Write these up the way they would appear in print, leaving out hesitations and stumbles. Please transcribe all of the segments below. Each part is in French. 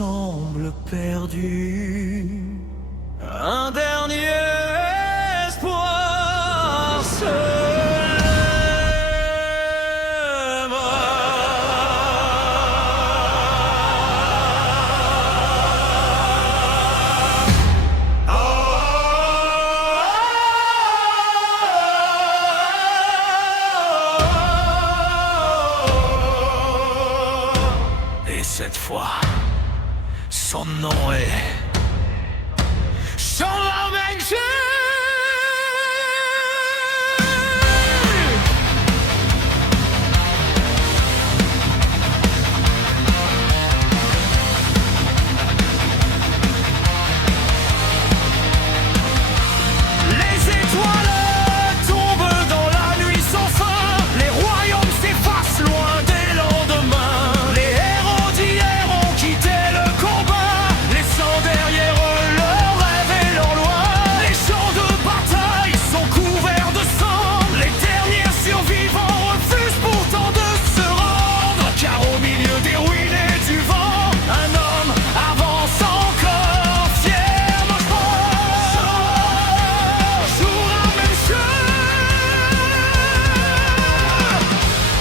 semble perdu. Un dernier espoir se lève. Et cette fois, son nom est Charlemagne. Les étoiles tombent dans la nuit sans fin. Les royaumes s'effacent loin des lendemains. Les héros d'hier ont quitté le combat, laissant derrière eux leurs rêves et leurs lois. Les champs de bataille sont couverts de sang. Les derniers survivants refusent pourtant de se rendre, car au milieu des ruines et du vent, un homme avance encore fièrement. Jour à monsieur,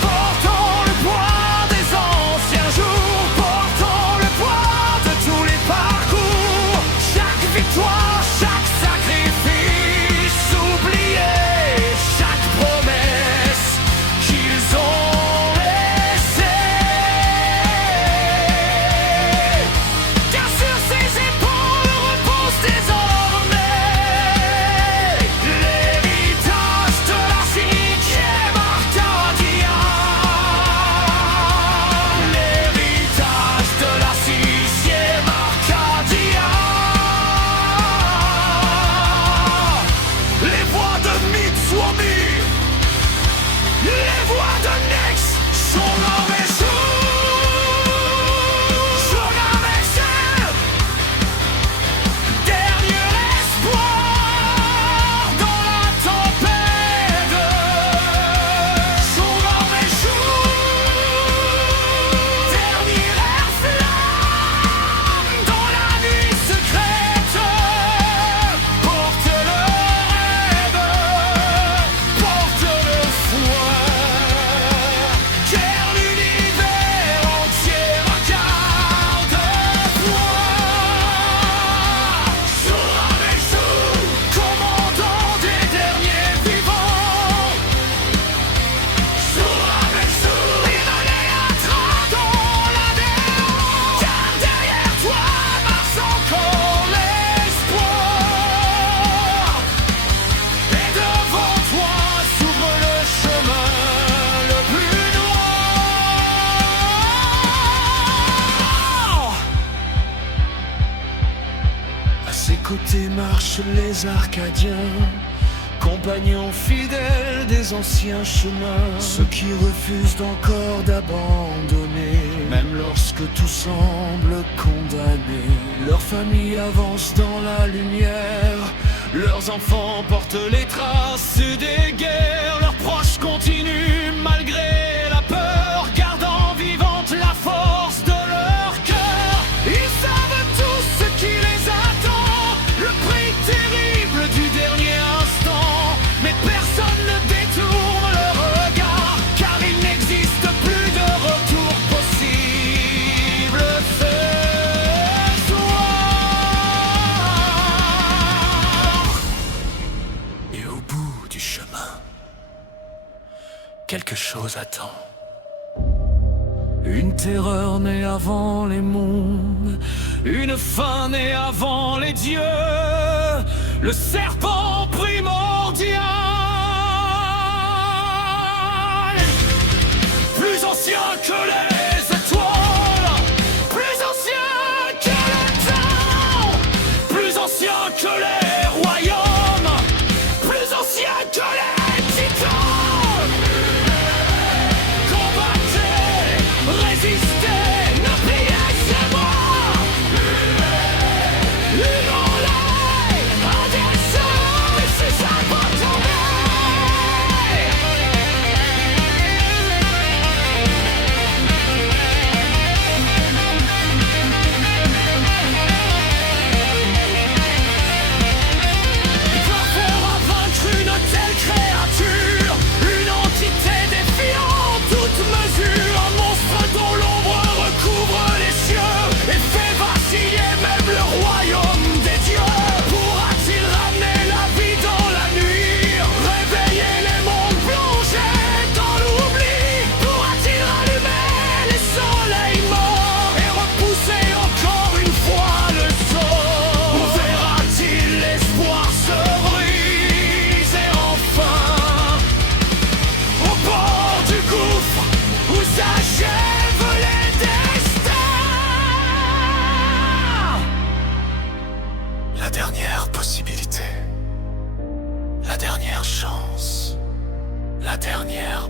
portant le poids des anciens jours, portant le poids de tous les parcours. Chaque victoire, chaque sacrifice oublié, chaque promesse qu'ils ont laissée. Car sur ses épaules repose désormais l'héritage de la cinquième Arcadia. L'héritage de la sixième Arcadia. Les voix de Mitsuomi, les voix de Nex sont l'homme dernier espoir dans la tempête. Dernière flamme dans la nuit secrète. Porte le rêve, porte le fouet, car l'univers entier regarde toi. Commandant des derniers vivants. Immolé à dans la néant, car derrière toi marche encore l'espoir. Et devant toi s'ouvre le chemin le plus noir. À ses côtés marchent les Arcadiens, compagnons fidèles des anciens chemins, ceux qui refusent encore d'abandonner, même lorsque tout semble condamné. Leur famille avance dans la lumière, leurs enfants portent les traces des guerres. Leurs proches continuent malgré la peur, gardant vivante la force de leur cœur. Ils savent tous ce qui les attend, le prix terrible du dernier instant. Mais personne ne détourne le regard, car il n'existe plus de retour possible ce soir. Et au bout du chemin, quelque chose attend. Une terreur née avant les mondes, une fin née avant les dieux, le serpent primordial. Plus ancien que les étoiles, plus ancien que le temps, plus ancien que les royaumes, plus ancien que les titans. Combattez, résistez, ne pliez jamais. Hurlez, adressez, et c'est ça va tomber.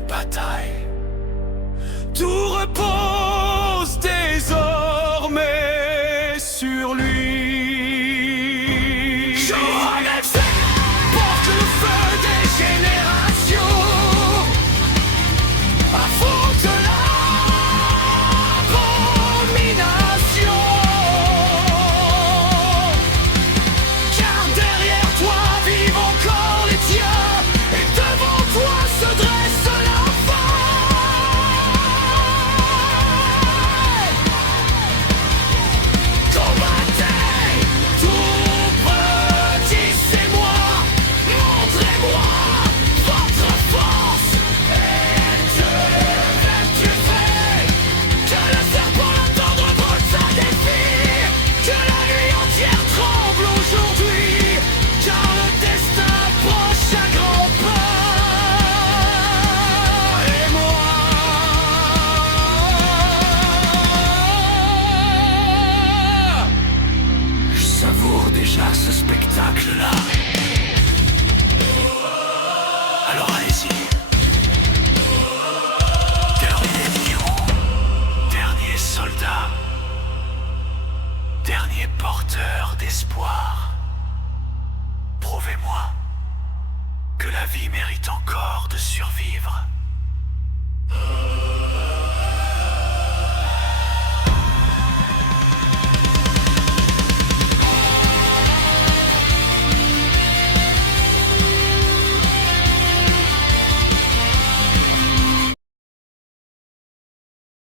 batailles. Tout repose